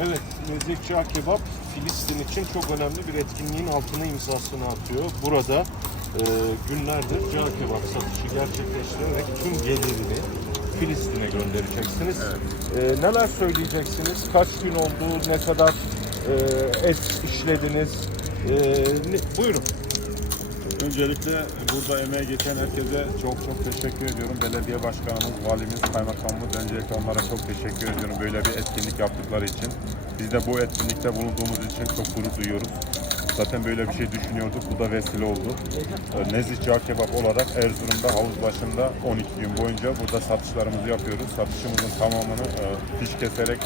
Evet, Nezih Cağ Kebap Filistin için çok önemli bir etkinliğin altına imzasını atıyor. Burada e, günlerdir cağ kebap satışı gerçekleştirerek tüm gelirini Filistin'e göndereceksiniz. E, neler söyleyeceksiniz? Kaç gün oldu? Ne kadar e, et işlediniz? E, ne- buyurun. Öncelikle burada emeğe geçen herkese çok çok teşekkür ediyorum. Belediye başkanımız, valimiz, kaymakamımız öncelikle onlara çok teşekkür ediyorum böyle bir etkinlik yaptıkları için. Biz de bu etkinlikte bulunduğumuz için çok gurur duyuyoruz. Zaten böyle bir şey düşünüyorduk. Bu da vesile oldu. Ee, Nezih Cağ Kebap olarak Erzurum'da havuz başında 12 gün boyunca burada satışlarımızı yapıyoruz. Satışımızın tamamını e, fiş keserek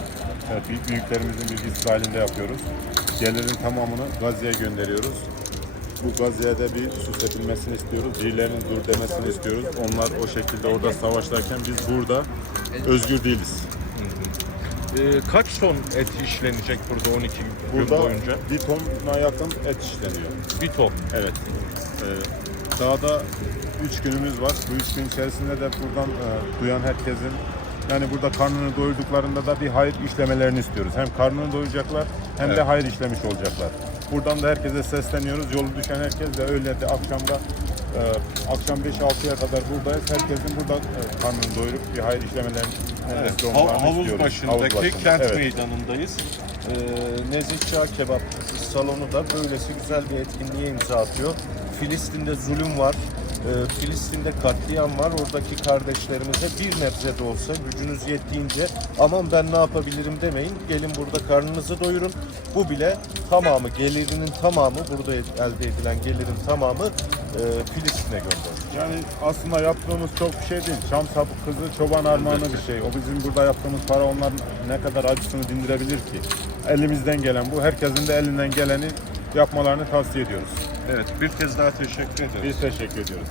e, büyük- büyüklerimizin bilgisi dahilinde yapıyoruz. Gelirin tamamını Gazze'ye gönderiyoruz. Bu Gazze'de bir su sepilmesini istiyoruz. Birilerinin dur demesini istiyoruz. Onlar o şekilde orada savaşlarken biz burada özgür değiliz. E, kaç ton et işlenecek burada 12 gün Burada boyunca? bir tona yakın et işleniyor. Bir ton. Evet. Ee, dağda 3 günümüz var. Bu 3 gün içerisinde de buradan e, duyan herkesin yani burada karnını doyurduklarında da bir hayır işlemelerini istiyoruz. Hem karnını doyuracaklar hem de Evet. hayır işlemiş olacaklar. Buradan da herkese sesleniyoruz. Yolu düşen herkes de öyle de akşamda e, akşam 5-6'ya kadar buradayız. Herkesin burada e, karnını doyurup bir hayır işlemelerini Evet, olmalarını havuz istiyoruz. başındaki Havuz başında, kent evet. meydanındayız. Ee, Nezih Çağ Kebap salonu da böylesi güzel bir etkinliğe imza atıyor. Filistin'de zulüm var. Ee, Filistin'de katliam var. Oradaki kardeşlerimize bir nebze de olsa gücünüz yettiğince aman ben ne yapabilirim demeyin. Gelin burada karnınızı doyurun. Bu bile tamamı, gelirinin tamamı, burada elde edilen gelirin tamamı e, Filistin'e gönderilir. Yani aslında yaptığımız çok bir şey değil. Çam sapı kızı çoban armağanı bir şey. O bizim burada yaptığımız para onların ne kadar acısını dindirebilir ki? Elimizden gelen bu. Herkesin de elinden geleni yapmalarını tavsiye ediyoruz. Evet, bir kez daha teşekkür ederim. Biz teşekkür ediyoruz.